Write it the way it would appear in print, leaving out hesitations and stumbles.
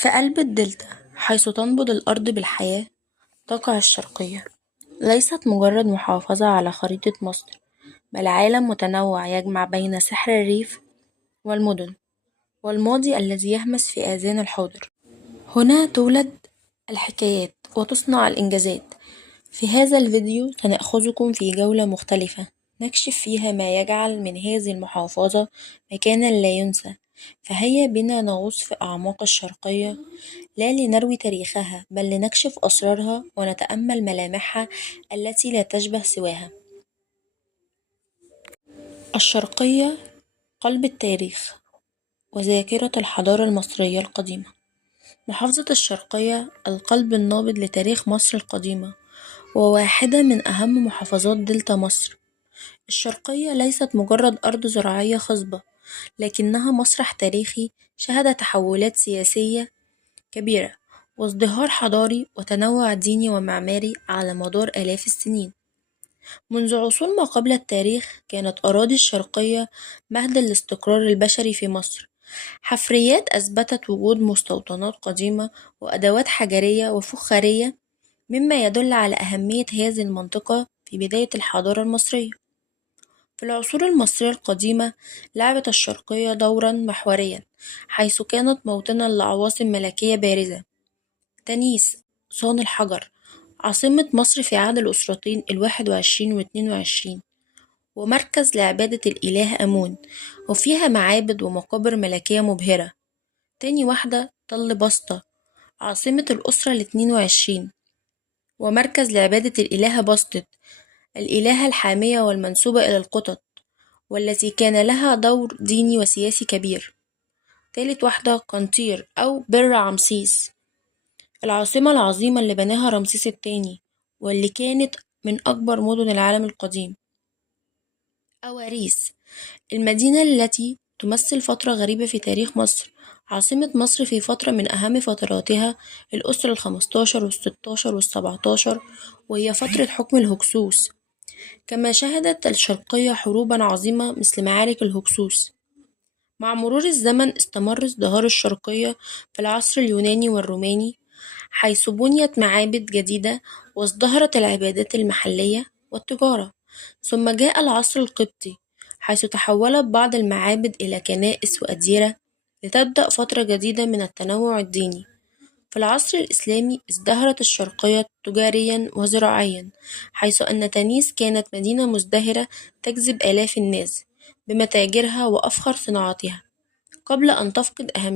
في قلب الدلتا حيث تنبض الأرض بالحياة تقع الشرقية، ليست مجرد محافظة على خريطة مصر، بل عالم متنوع يجمع بين سحر الريف والمدن والماضي الذي يهمس في آذان الحاضر. هنا تولد الحكايات وتصنع الإنجازات. في هذا الفيديو سنأخذكم في جولة مختلفة نكشف فيها ما يجعل من هذه المحافظة مكانا لا ينسى. فهيا بنا نغوص في أعماق الشرقية، لا لنروي تاريخها بل لنكشف أسرارها ونتأمل ملامحها التي لا تشبه سواها. الشرقية قلب التاريخ وذاكرة الحضارة المصرية القديمة. محافظة الشرقية القلب النابض لتاريخ مصر القديمة، وواحدة من أهم محافظات دلتا مصر. الشرقية ليست مجرد أرض زراعية خصبة، لكنها مسرح تاريخي شهد تحولات سياسية كبيرة وازدهار حضاري وتنوع ديني ومعماري على مدار آلاف السنين. منذ عصور ما قبل التاريخ كانت أراضي الشرقية مهد الاستقرار البشري في مصر. حفريات أثبتت وجود مستوطنات قديمة وأدوات حجرية وفخارية، مما يدل على أهمية هذه المنطقة في بداية الحضارة المصرية. في العصور المصرية القديمة لعبت الشرقية دورا محوريا، حيث كانت موطنا لعواصم ملكية بارزة. تانيث صان الحجر عاصمة مصر في عهد الأسرتين 21 و 22، ومركز لعبادة الإله آمون، وفيها معابد ومقابر ملكية مبهرة. تاني واحدة طل بسطة عاصمة الأسرة 22، ومركز لعبادة الإلهة بسطت، الإلهة الحامية والمنسوبة إلى القطط، والتي كان لها دور ديني وسياسي كبير. تالت واحدة قنطير أو بر رمسيس، العاصمة العظيمة اللي بناها رمسيس الثاني، واللي كانت من أكبر مدن العالم القديم. أواريس المدينة التي تمثل فترة غريبة في تاريخ مصر، عاصمة مصر في فترة من أهم فتراتها، الأسرة 15 و16 و17، وهي فترة حكم الهكسوس. كما شهدت الشرقية حروبا عظيمة مثل معارك الهكسوس. مع مرور الزمن استمر ازدهار الشرقية في العصر اليوناني والروماني، حيث بنيت معابد جديدة وازدهرت العبادات المحلية والتجارة. ثم جاء العصر القبطي، حيث تحولت بعض المعابد إلى كنائس وأديرة، لتبدأ فترة جديدة من التنوع الديني. في العصر الإسلامي ازدهرت الشرقية تجاريا وزراعيا، حيث أن تانيث كانت مدينة مزدهرة تجذب آلاف الناس بمتاجرها وأفخر صناعاتها، قبل أن تفقد أهميتها